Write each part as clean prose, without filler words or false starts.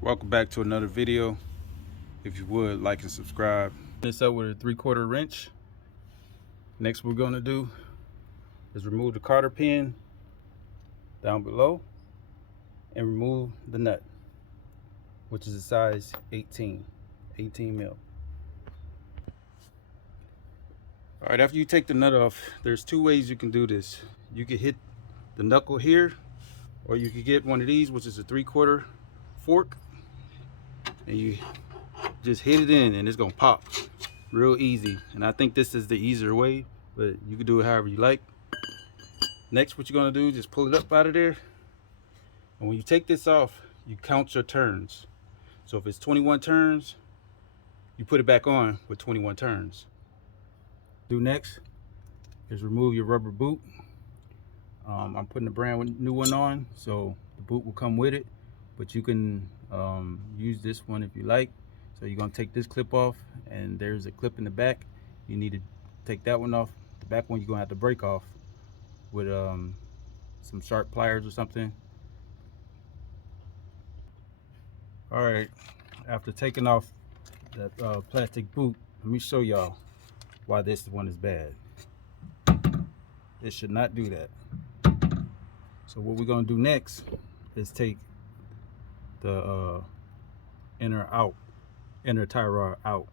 Welcome back to another video. If you would, like and subscribe. This up with a 3/4 wrench. Next we're going to do is remove the cotter pin down below and remove the nut, which is a size 18 mil. All right, after you take the nut off, there's two ways you can do this. You can hit the knuckle here, or you can get one of these, which is a 3/4 fork, and you just hit it in and it's gonna pop real easy. And I think this is the easier way, but you can do it however you like. Next, what you're gonna do is just pull it up out of there, and when you take this off, you count your turns. So if it's 21 turns, you put it back on with 21 turns. Do next is remove your rubber boot. I'm putting a brand new one on, so the boot will come with it, but you can use this one if you like. So you're gonna take this clip off, and there's a clip in the back. You need to take that one off. The back one you're gonna have to break off with some sharp pliers or something. All right, after taking off that plastic boot, let me show y'all why this one is bad. It should not do that. So what we're gonna do next is take the inner tie rod out.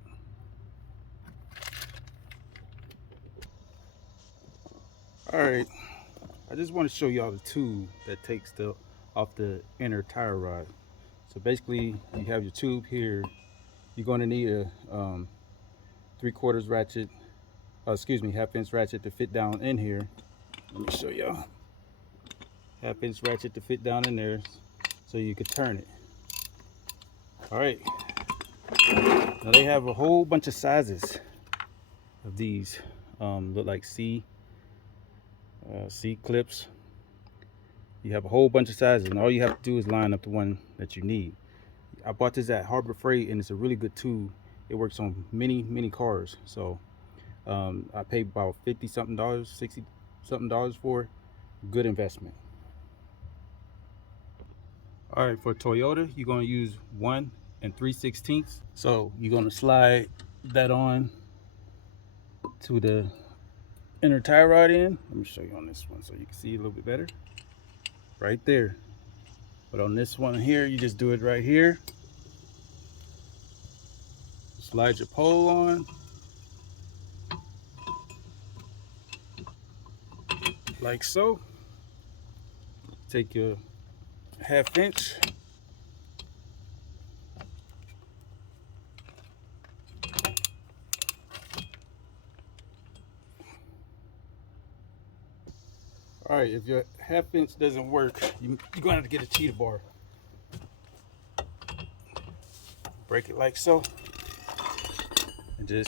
All right, I just want to show y'all the tube that takes off the inner tie rod. So basically, you have your tube here. You're going to need a 3/4 ratchet, half-inch ratchet to fit down in here. Let me show y'all. Half-inch ratchet to fit down in there, so you could turn it. All right. Now they have a whole bunch of sizes of these. Look like C clips. You have a whole bunch of sizes, and all you have to do is line up the one that you need. I bought this at Harbor Freight, and it's a really good tube. It works on many cars. So I paid about $50 something, $60 something for it. Good investment. All right, for Toyota, you're going to use 1 3/16. So you're going to slide that on to the inner tie rod in. Let me show you on this one so you can see a little bit better. Right there. But on this one here, you just do it right here. Slide your pole on. Like so. Take your 1/2 inch. All right, if your 1/2 inch doesn't work, you're gonna have to get a cheetah bar. Break it like so, and just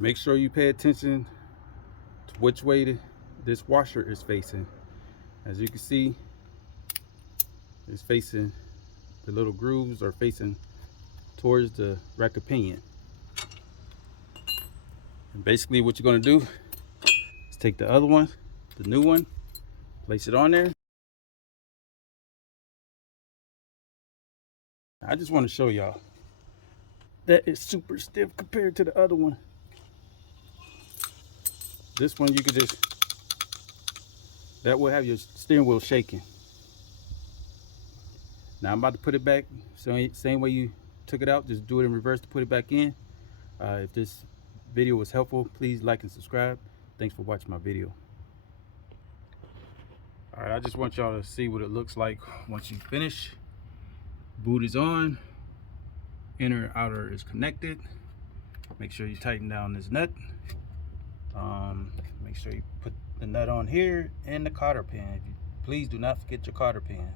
make sure you pay attention to which way this washer is facing. As you can see, it's facing, the little grooves are facing towards the rack of pinion. And basically what you're going to do is take the other one, the new one, place it on there. I just want to show y'all that it's super stiff compared to the other one. This one you could just, that will have your steering wheel shaking. Now I'm about to put it back, same way you took it out, just do it in reverse to put it back in. If this video was helpful, please like and subscribe. Thanks for watching my video. All right, I just want y'all to see what it looks like once you finish. Boot is on, inner outer is connected. Make sure you tighten down this nut. Make sure you put the nut on here and the cotter pin. Please do not forget your cotter pin.